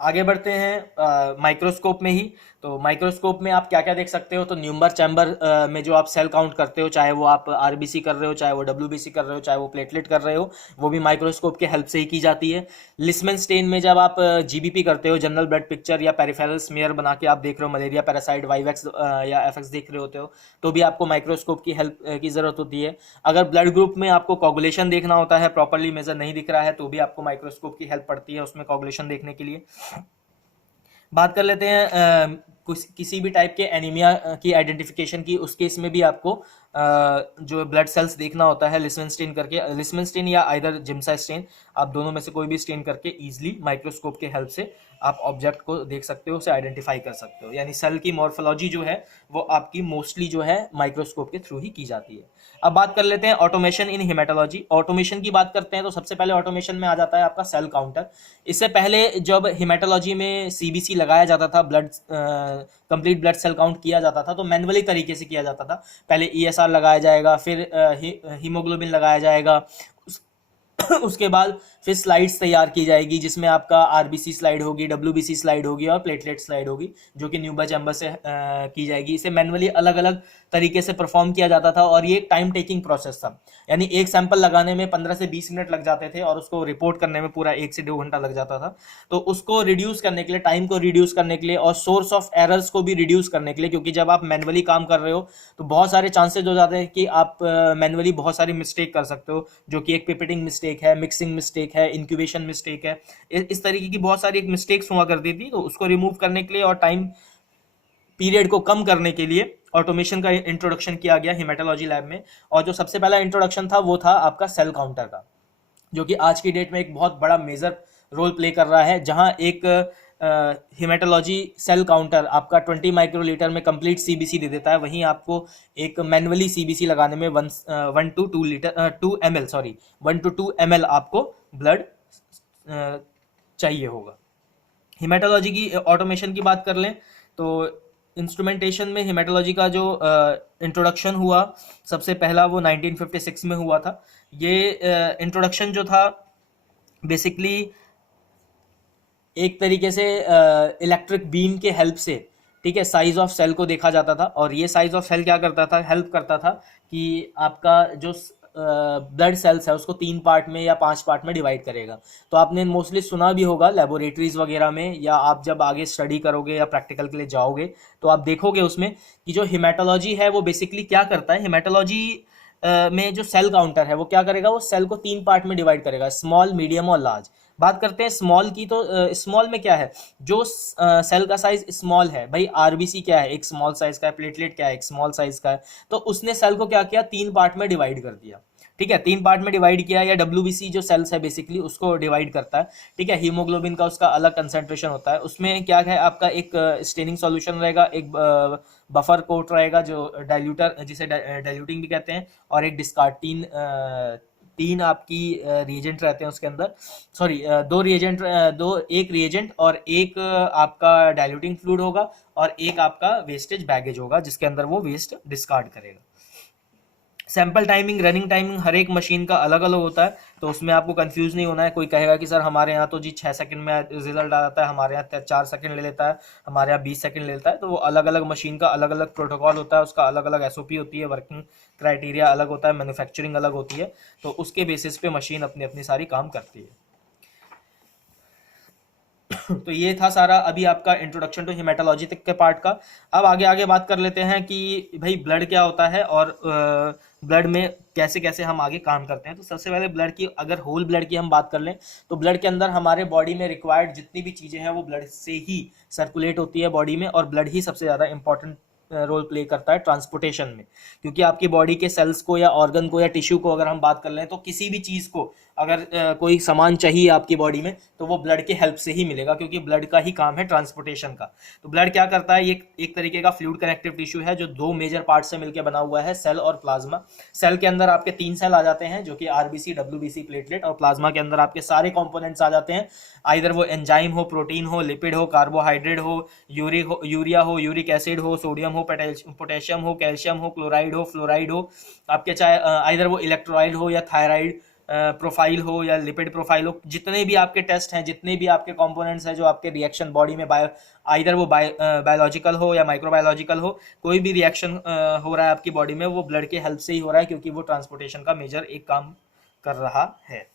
आगे बढ़ते हैं माइक्रोस्कोप में ही। तो माइक्रोस्कोप में आप क्या क्या देख सकते हो, तो न्यूमर चैम्बर में जो आप सेल काउंट करते हो, चाहे वो आप आरबीसी कर रहे हो, चाहे वो डब्ल्यूबीसी कर रहे हो, चाहे वो प्लेटलेट कर रहे हो, वो भी माइक्रोस्कोप के हेल्प से ही की जाती है। लिस्मन स्टेन में जब आप जीबीपी करते हो, जनरल ब्लड पिक्चर या पेरिफेरल स्मीयर बना के आप देख रहे हो, मलेरिया पैरासाइट वाईवैक्स या एफएक्स देख रहे होते हो, तो भी आपको माइक्रोस्कोप की हेल्प की ज़रूरत होती है। अगर ब्लड ग्रुप में आपको कोगुलेशन देखना होता है, प्रॉपरली मेजर नहीं दिख रहा है, तो भी आपको माइक्रोस्कोप की हेल्प पड़ती है उसमें कोगुलेशन देखने के लिए। बात कर लेते हैं किसी भी टाइप के एनीमिया की आइडेंटिफिकेशन की। उस केस में भी आपको जो ब्लड सेल्स देखना होता है लिस्मन स्टेन करके, लिस्मन स्टेन या आइदर जिम्सा स्टेन, आप दोनों में से कोई भी स्टेन करके इजीली माइक्रोस्कोप के हेल्प से आप ऑब्जेक्ट को देख सकते हो, उसे आइडेंटिफाई कर सकते हो। यानी सेल की मॉर्फोलॉजी जो है वो आपकी मोस्टली जो है माइक्रोस्कोप के थ्रू ही की जाती है। अब बात कर लेते हैं ऑटोमेशन इन हिमेटोलॉजी। ऑटोमेशन की बात करते हैं तो सबसे पहले ऑटोमेशन में आ जाता है आपका सेल काउंटर। इससे पहले जब हिमेटोलॉजी में सीबीसी लगाया जाता था, blood complete blood cell count किया जाता था, तो मैनुअली तरीके से किया जाता था। पहले ईएसआर लगाया जाएगा, फिर हीमोग्लोबिन लगाया जाएगा, उसके बाद फिर स्लाइड्स तैयार की जाएगी, जिसमें आपका आरबीसी स्लाइड होगी, डब्ल्यूबीसी स्लाइड होगी और प्लेटलेट स्लाइड होगी, जो कि न्यूबा चैम्बर से की जाएगी। इसे मैनुअली अलग अलग तरीके से परफॉर्म किया जाता था और ये एक टाइम टेकिंग प्रोसेस था। यानी एक सैंपल लगाने में 15 से 20 मिनट लग जाते थे और उसको रिपोर्ट करने में पूरा 1 से 2 घंटा लग जाता था। तो उसको रिड्यूस करने के लिए, टाइम को रिड्यूस करने के लिए और सोर्स ऑफ एरर्स को भी रिड्यूस करने के लिए, क्योंकि जब आप मैनुअली काम कर रहे हो तो बहुत सारे चांसेज हो जाते हैं कि आप मैनुअली बहुत सारी मिस्टेक कर सकते हो, जो कि एक पिपेटिंग मिस्टेक है, मिक्सिंग मिस्टेक है, इंक्यूबेशन मिस्टेक है। इस तरीके की बहुत सारी एक मिस्टेक्स हुआ करती थी। तो उसको रिमूव करने के लिए और टाइम पीरियड को कम करने के लिए ऑटोमेशन का इंट्रोडक्शन किया गया हिमेटोलॉजी लैब में। और जो सबसे पहला इंट्रोडक्शन था वो था आपका सेल काउंटर का, जो कि आज की डेट में एक बहुत बड़ा मेजर रोल प्ले कर रहा है। जहां एक हिमेटोलॉजी सेल काउंटर आपका 20 माइक्रोलीटर में कंप्लीट सीबीसी दे देता है, वहीं आपको एक मैनुअली सीबीसी लगाने में 1 to 2 ml आपको ब्लड चाहिए होगा। हिमेटोलॉजी की ऑटोमेशन की बात कर लें तो इंस्ट्रूमेंटेशन में हिमेटोलॉजी का जो इंट्रोडक्शन हुआ सबसे पहला वो 1956 में हुआ था। ये इंट्रोडक्शन जो था बेसिकली एक तरीके से इलेक्ट्रिक बीम के हेल्प से, ठीक है, साइज ऑफ सेल को देखा जाता था। और ये साइज ऑफ सेल क्या करता था, हेल्प करता था कि आपका जो ब्लड सेल्स है उसको 3 पार्ट में या 5 पार्ट में डिवाइड करेगा। तो आपने मोस्टली सुना भी होगा लेबोरेटरीज वगैरह में, या आप जब आगे स्टडी करोगे या प्रैक्टिकल के लिए जाओगे तो आप देखोगे उसमें कि जो हिमेटोलॉजी है वो बेसिकली क्या करता है। हिमेटोलॉजी में जो सेल काउंटर है वो क्या करेगा, वो सेल को 3 पार्ट में डिवाइड करेगा, स्मॉल, मीडियम और लार्ज। बात करते हैं स्मॉल की, तो स्मॉल में क्या है, जो सेल का साइज स्मॉल है, भाई आरबीसी क्या है, एक स्मॉल साइज का है, प्लेटलेट क्या है, एक स्मॉल साइज का है, तो उसने सेल को क्या किया, 3 पार्ट में डिवाइड कर दिया। ठीक है, 3 पार्ट में डिवाइड किया। या डब्ल्यूबीसी जो सेल्स है बेसिकली उसको डिवाइड करता है। ठीक है, हीमोग्लोबिन का उसका अलग कंसेंट्रेशन होता है, उसमें क्या है आपका एक स्टेनिंग सॉल्यूशन रहेगा, एक बफर कोट रहेगा जो डाइल्यूटर, जिसे डाइल्यूटिंग भी कहते हैं, और एक डिस्कार्ड, तीन आपकी रिएजेंट रहते हैं उसके अंदर। सॉरी, दो रिएजेंट, एक रिएजेंट और एक आपका डाइल्यूटिंग फ्लूइड होगा, और एक आपका वेस्टेज बैगेज होगा जिसके अंदर वो वेस्ट डिस्कार्ड करेगा। सैंपल टाइमिंग, रनिंग टाइमिंग हर एक मशीन का अलग अलग होता है, तो उसमें आपको कंफ्यूज नहीं होना है। कोई कहेगा कि सर हमारे यहाँ तो जी 6 सेकंड में रिजल्ट आ जाता है, हमारे यहाँ 4 सेकंड ले लेता है, हमारे यहाँ 20 सेकंड ले लेता है। तो वो अलग अलग मशीन का अलग अलग प्रोटोकॉल होता है, उसका अलग अलग एसओपी होती है, वर्किंग क्राइटेरिया अलग होता है, मैन्युफैक्चरिंग अलग होती है। तो उसके बेसिस पे मशीन अपनी अपनी सारी काम करती है। तो ये था सारा अभी आपका इंट्रोडक्शन टू हिमेटोलॉजी तक के पार्ट का। अब आगे आगे बात कर लेते हैं कि भाई ब्लड क्या होता है और ब्लड में कैसे कैसे हम आगे काम करते हैं। तो सबसे पहले ब्लड की, अगर होल ब्लड की हम बात कर लें तो ब्लड के अंदर हमारे बॉडी में रिक्वायर्ड जितनी भी चीज़ें हैं वो ब्लड से ही सर्कुलेट होती है बॉडी में, और ब्लड ही सबसे ज़्यादा इंपॉर्टेंट रोल प्ले करता है ट्रांसपोर्टेशन में। क्योंकि आपकी बॉडी के सेल्स को या ऑर्गन को या टिश्यू को अगर हम बात कर लें तो किसी भी चीज़ को अगर कोई सामान चाहिए आपकी बॉडी में तो वो ब्लड के हेल्प से ही मिलेगा, क्योंकि ब्लड का ही काम है ट्रांसपोर्टेशन का। तो ब्लड क्या करता है, ये एक तरीके का फ्लूइड कनेक्टिव टिश्यू है जो 2 मेजर पार्ट से मिलकर बना हुआ है, सेल और प्लाज्मा। सेल के अंदर आपके 3 सेल आ जाते हैं जो कि आरबीसी, डब्ल्यूबीसी, प्लेटलेट, और प्लाज्मा के अंदर आपके सारे कंपोनेंट्स आ जाते हैं, आइदर वो एंजाइम हो, प्रोटीन हो, लिपिड हो, कार्बोहाइड्रेट हो, यूरिया हो, यूरिक एसिड हो, सोडियम हो, पोटेशियम हो, कैल्शियम हो, क्लोराइड हो, फ्लोराइड हो, आपके चाहे आइदर वो इलेक्ट्रोलाइट हो या थायराइड, प्रोफाइल हो या लिपिड प्रोफाइल हो, जितने भी आपके टेस्ट हैं, जितने भी आपके कंपोनेंट्स हैं जो आपके रिएक्शन बॉडी में आइदर वो बायोलॉजिकल हो या माइक्रोबायोलॉजिकल हो, कोई भी रिएक्शन हो रहा है आपकी बॉडी में, वो ब्लड के हेल्प से ही हो रहा है, क्योंकि वो ट्रांसपोर्टेशन का मेजर एक काम कर रहा है।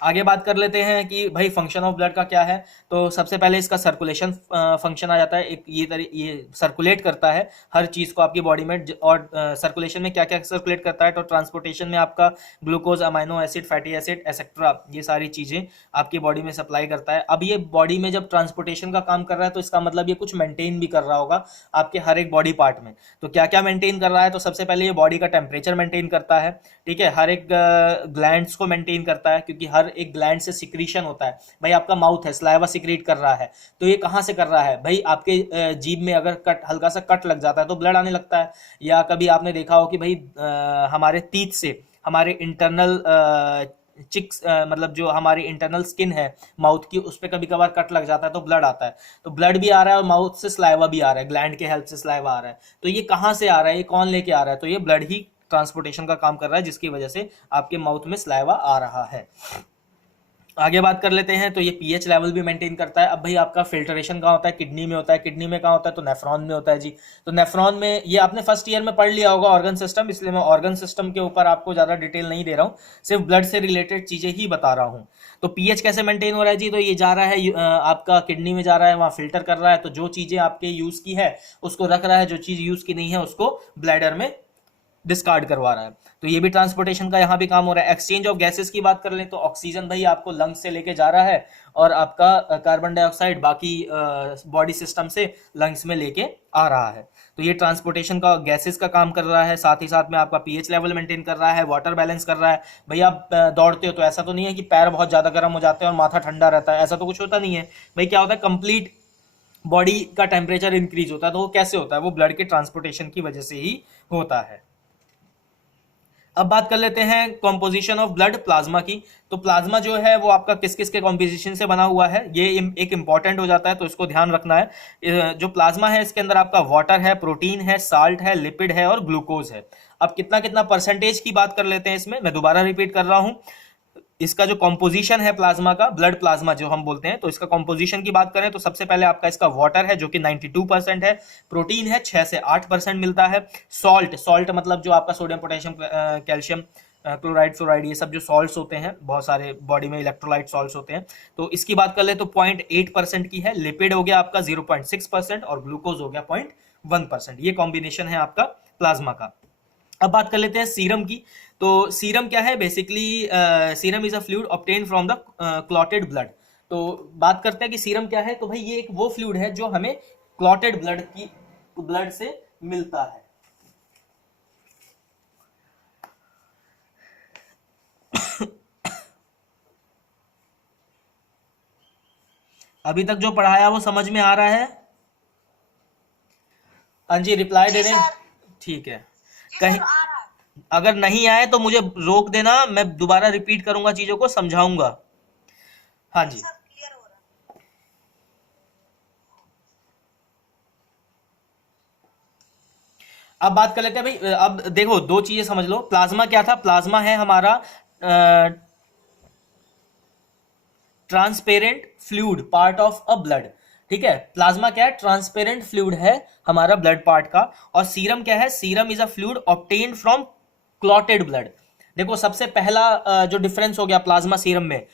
आगे बात कर लेते हैं कि भाई फंक्शन ऑफ ब्लड का क्या है। तो सबसे पहले इसका सर्कुलेशन फंक्शन आ जाता है। एक ये सर्कुलेट करता है हर चीज़ को आपकी बॉडी में, और सर्कुलेशन में क्या क्या सर्कुलेट करता है, तो ट्रांसपोर्टेशन में आपका glucose, amino acid, fatty acid etcetera, ये सारी चीज़ें आपकी बॉडी में सप्लाई करता है। अब ये बॉडी में जब ट्रांसपोर्टेशन का काम कर रहा है तो इसका मतलब ये कुछ मेंटेन भी कर रहा होगा आपके हर एक बॉडी पार्ट में। तो क्या क्या मेंटेन कर रहा है, तो सबसे पहले ये बॉडी का टेम्परेचर मेंटेन करता है, ठीक है, हर एक ग्लैंड्स को मेंटेन करता है, क्योंकि हर एक ग्लैंड से सिक्रीशन होता है। भाई आपका माउथ है, सलाइवा सिक्रीट कर रहा है, तो ये कहाँ से कर रहा है, भाई आपके जीभ में अगर हल्का सा कट लग जाता है तो ब्लड आने लगता है। या कभी आपने देखा हो कि भाई हमारे टीथ से हमारे इंटरनल चिक्स मतलब जो हमारी इंटरनल स्किन है माउथ की, उस पर कभी कभार कट लग जाता है तो ब्लड आता है। तो ब्लड भी आ रहा है और माउथ से सलाइवा भी आ रहा है, ग्लैंड के हेल्प से सलाइवा आ रहा है। तो ये कहाँ से आ रहा है, ये कौन लेके आ रहा है, तो ये ब्लड ही ट्रांसपोर्टेशन का काम कर रहा है, जिसकी वजह से आपके माउथ में सलाइवा आ रहा है। आगे बात कर लेते हैं, तो ये पीएच लेवल भी मेंटेन करता है। अब भाई आपका फिल्ट्रेशन कहाँ होता है, किडनी में होता है। किडनी में कहाँ होता है, तो नेफ्रॉन में होता है जी। तो नेफ्रॉन में, ये आपने फर्स्ट ईयर में पढ़ लिया होगा ऑर्गन सिस्टम, इसलिए मैं ऑर्गन सिस्टम के ऊपर आपको ज़्यादा डिटेल नहीं दे रहा हूँ, सिर्फ ब्लड से रिलेटेड चीज़ें ही बता रहा हूँ। तो पीएच कैसे मेंटेन हो रहा है जी, तो ये जा रहा है आपका किडनी में जा रहा है, वहाँ फिल्टर कर रहा है, तो जो चीज़ें आपके यूज़ की है उसको रख रहा है, जो चीज़ यूज़ की नहीं है उसको ब्लैडर में डिस्कार्ड करवा रहा है। तो ये भी ट्रांसपोर्टेशन का यहाँ भी काम हो रहा है। एक्सचेंज ऑफ गैसेस की बात कर लें तो ऑक्सीजन भाई आपको लंग्स से लेके जा रहा है, और आपका कार्बन डाइऑक्साइड बाकी बॉडी सिस्टम से लंग्स में लेके आ रहा है। तो ये ट्रांसपोर्टेशन का गैसेस का काम कर रहा है, साथ ही साथ में आपका पीएच लेवल मेंटेन कर रहा है, वाटर बैलेंस कर रहा है। भाई आप दौड़ते हो तो ऐसा तो नहीं है कि पैर बहुत ज़्यादा गर्म हो जाते हैं और माथा ठंडा रहता है, ऐसा तो कुछ होता नहीं है। भाई क्या होता है, कंप्लीट बॉडी का टेम्परेचर इंक्रीज होता है। तो वो कैसे होता है, वो ब्लड के ट्रांसपोर्टेशन की वजह से ही होता है। अब बात कर लेते हैं कॉम्पोजिशन ऑफ ब्लड, प्लाज्मा की। तो प्लाज्मा जो है वो आपका किस किस के कॉम्पोजिशन से बना हुआ है, ये एक इंपॉर्टेंट हो जाता है, तो इसको ध्यान रखना है। जो प्लाज्मा है इसके अंदर आपका वाटर है, प्रोटीन है, साल्ट है, लिपिड है और ग्लूकोज है। अब कितना कितना परसेंटेज की बात कर लेते हैं इसमें, मैं दोबारा रिपीट कर रहा हूं। इसका जो कॉम्पोजिशन है प्लाज्मा का, ब्लड प्लाज्मा जो हम बोलते हैं, तो इसका कॉम्पोजिशन की बात करें तो सबसे पहले आपका इसका वाटर है जो कि 92% है, प्रोटीन है 6 से 8% मिलता है, सॉल्ट मतलब जो आपका sodium, potassium, calcium, chloride, fluoride, ये सब जो सॉल्ट्स होते हैं, बहुत सारे बॉडी में इलेक्ट्रोलाइट सॉल्ट्स होते हैं, तो इसकी बात कर ले तो 0.8% की है। लिपिड हो गया आपका 0.6% और ग्लूकोज हो गया 0.1%। ये कॉम्बिनेशन है आपका प्लाज्मा का। अब बात कर लेते हैं सीरम की। तो सीरम क्या है, basically serum is a fluid obtain from the clotted blood. तो बात करते हैं कि सीरम क्या है, तो भाई ये एक वो फ्लूइड है जो हमें क्लॉटेड ब्लड से मिलता है। अभी तक जो पढ़ाया वो समझ में आ रहा है? हाँ जी, रिप्लाई दे दें, ठीक है। कहीं अगर नहीं आए तो मुझे रोक देना, मैं दोबारा रिपीट करूंगा, चीजों को समझाऊंगा। हाँ जी, अब बात कर लेते हैं भाई। अब देखो दो चीजें समझ लो, प्लाज्मा क्या था, प्लाज्मा है हमारा transparent fluid part of a blood. ठीक है, प्लाज्मा क्या है, ट्रांसपेरेंट फ्लूइड है हमारा ब्लड पार्ट का। और सीरम क्या है, serum is a fluid obtained from clotted blood. देखो सबसे पहला जो डिफरेंस हो गया प्लाज्मा सीरम में,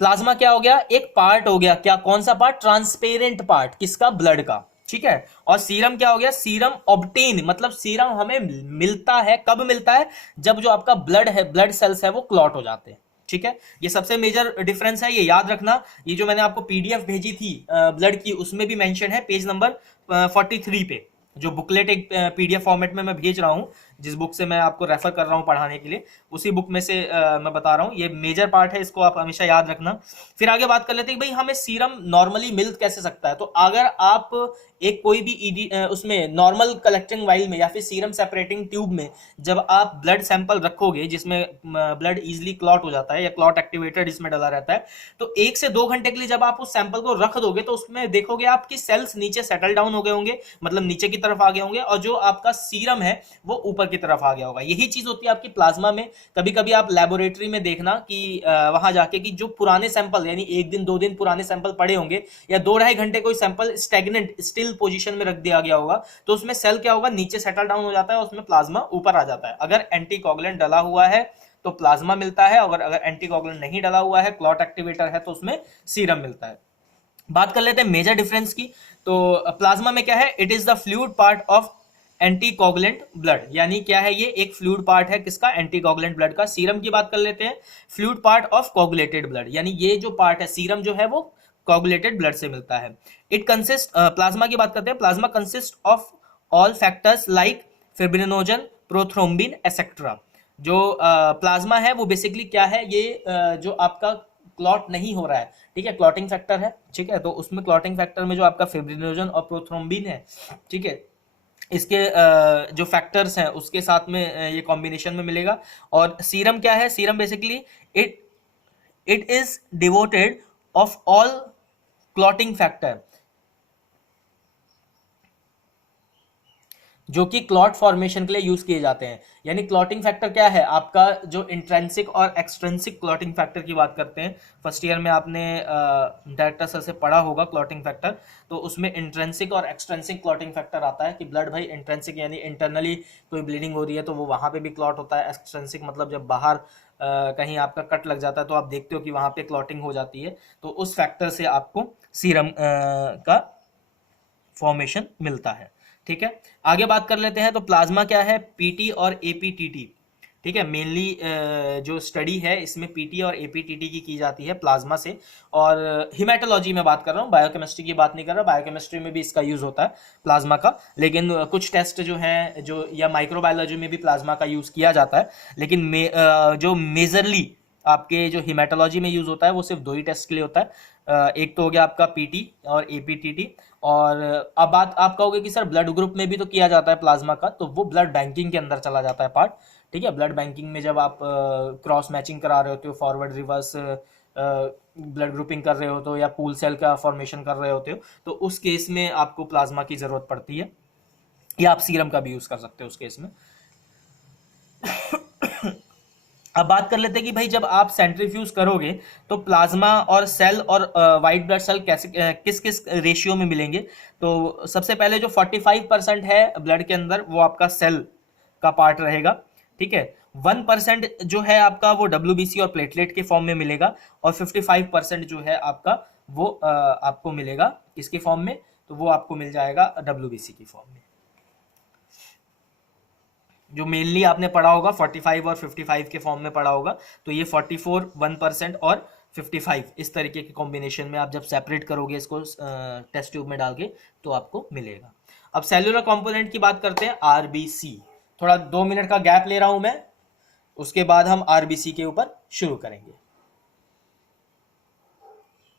प्लाज्मा क्या हो गया, एक पार्ट हो गया, क्या कौन सा पार्ट, ट्रांसपेरेंट पार्ट, किसका, ब्लड का, ठीक है। और सीरम क्या हो गया, सीरम ऑब्टेन, मतलब सीरम हमें मिलता है, कब मिलता है, जब जो आपका ब्लड है, ब्लड सेल्स है वो क्लॉट हो जाते हैं, ठीक है। ये सबसे मेजर डिफरेंस है, ये याद रखना। ये जो मैंने आपको पीडीएफ भेजी थी ब्लड की, उसमें भी मेंशन है पेज नंबर 43 पे, जो बुकलेट एक पीडीएफ फॉर्मेट में मैं भेज रहा हूँ, जिस बुक से मैं आपको रेफर कर रहा हूँ पढ़ाने के लिए, उसी बुक में से मैं बता रहा हूँ। ये मेजर पार्ट है, इसको आप हमेशा याद रखना। फिर आगे बात कर लेते हैं कि भाई हमें सीरम नॉर्मली मिल कैसे सकता है। तो अगर आप एक कोई भी उसमें नॉर्मल कलेक्टिंग वाइल में या फिर सीरम सेपरेटिंग ट्यूब में जब आप ब्लड सैंपल रखोगे, जिसमें ब्लड इजिली क्लॉट हो जाता है या क्लॉट एक्टिवेटर इसमें डाला रहता है, तो 1 से 2 घंटे के लिए जब आप उस सैंपल को रख दोगे तो उसमें देखोगे आपकी सेल्स नीचे सेटल डाउन हो गए होंगे, मतलब नीचे की तरफ आ गए होंगे, और जो आपका सीरम है वो ऊपर ऊपर की तरफ आ गया होगा। यही चीज होती है आपकी प्लाज्मा में। कभी कभी आप लेबोरेटरी में देखना कि वहां जाके कि जो पुराने सैंपल यानी 1 दिन 2 दिन पुराने सैंपल पड़े होंगे या 2-2.5 घंटे कोई सैंपल स्टेगनेंट स्टिल पोजीशन में रख दिया गया होगा, तो उसमें सेल क्या होगा, नीचे सेटल डाउन हो जाता है, उसमें प्लाज्मा ऊपर आ जाता है। अगर एंटीकोगुलेंट डला हुआ है तो प्लाज्मा मिलता है, अगर एंटीकोगुलेंट नहीं डला हुआ है, क्लॉट एक्टिवेटर है, तो उसमें सीरम मिलता है। बात कर लेते हैं मेजर डिफरेंस की। तो प्लाज्मा में क्या है, it is the fluid part of anticoagulant blood, यानी क्या है, ये एक फ्लूइड पार्ट है किसका, एंटीकोगुलेंट ब्लड का। सीरम की बात कर लेते हैं, fluid part of coagulated blood, यानी ये जो पार्ट है सीरम जो है वो कोगुलेटेड ब्लड से मिलता है। इट कंसिस्ट, प्लाज्मा की बात करते हैं, plasma consist of all factors like fibrinogen, prothrombin etcetera. जो प्लाज्मा है वो बेसिकली क्या है, ये जो आपका क्लॉट नहीं हो रहा है, ठीक है, क्लॉटिंग फैक्टर है, ठीक है, तो उसमें क्लॉटिंग फैक्टर में जो आपका फिब्रिनोजन और प्रोथ्रोम्बिन है, ठीक है, इसके जो फैक्टर्स हैं उसके साथ में ये कॉम्बिनेशन में मिलेगा। और सीरम क्या है, serum basically it it is devoted of all clotting factor जो कि क्लॉट फॉर्मेशन के लिए यूज किए जाते हैं। यानी क्लॉटिंग फैक्टर क्या है आपका, जो इंट्रेंसिक और एक्सट्रेंसिक क्लॉटिंग फैक्टर की बात करते हैं, फर्स्ट ईयर में आपने डायरेक्टर सर से पढ़ा होगा क्लॉटिंग फैक्टर, तो उसमें इंट्रेंसिक और एक्सट्रेंसिक क्लॉटिंग फैक्टर आता है कि ब्लड भाई इंट्रेंसिक यानी इंटरनली कोई ब्लीडिंग हो रही है तो वो वहां पे भी क्लॉट होता है, एक्सट्रेंसिक मतलब जब बाहर कहीं आपका कट लग जाता है तो आप देखते हो कि वहां पे क्लॉटिंग हो जाती है, तो उस फैक्टर से आपको सीरम का फॉर्मेशन मिलता है। ठीक है, आगे बात कर लेते हैं। तो प्लाज्मा क्या है, पीटी और एपीटीटी, ठीक है, मेनली जो स्टडी है इसमें पीटी और एपीटीटी की जाती है प्लाज्मा से। और हिमेटोलॉजी में बात कर रहा हूँ, बायोकेमिस्ट्री की बात नहीं कर रहा, बायोकेमिस्ट्री में भी इसका यूज होता है प्लाज्मा का, लेकिन कुछ टेस्ट जो है जो या माइक्रोबायोलॉजी में भी प्लाज्मा का यूज किया जाता है, लेकिन जो मेजरली आपके जो हिमेटोलॉजी में यूज होता है वो सिर्फ 2 ही टेस्ट के लिए होता है। एक तो हो गया आपका पीटी और एपीटीटी। और अब बात आप कहोगे कि सर ब्लड ग्रुप में भी तो किया जाता है प्लाज्मा का, तो वो ब्लड बैंकिंग के अंदर चला जाता है पार्ट, ठीक है। ब्लड बैंकिंग में जब आप क्रॉस मैचिंग करा रहे होते हो, फॉरवर्ड रिवर्स ब्लड ग्रुपिंग कर रहे होते हो या पूल सेल का फॉर्मेशन कर रहे होते हो, तो उस केस में आपको प्लाज्मा की जरूरत पड़ती है, या आप सीरम का भी यूज कर सकते हो उस केस में। अब बात कर लेते हैं कि भाई जब आप सेंट्रीफ्यूज करोगे तो प्लाज्मा और सेल और वाइट ब्लड सेल कैसे किस किस रेशियो में मिलेंगे। तो सबसे पहले जो 45% है ब्लड के अंदर वो आपका सेल का पार्ट रहेगा, ठीक है। 1% जो है आपका वो WBC और प्लेटलेट के फॉर्म में मिलेगा, और 55% जो है आपका वो आपको मिलेगा किसके फॉर्म में, तो वो आपको मिल जाएगा WBC की फॉर्म में। जो मेनली आपने पढ़ा होगा 45 और 55 के फॉर्म में पढ़ा होगा, तो ये 44 1% और 55 इस तरीके के कॉम्बिनेशन में आप जब सेपरेट करोगे इसको टेस्ट ट्यूब में डाल के तो आपको मिलेगा। अब सेलुलर कंपोनेंट की बात करते हैं, आरबीसी। थोड़ा 2 मिनट का गैप ले रहा हूं मैं, उसके बाद हम आरबीसी के ऊपर शुरू करेंगे।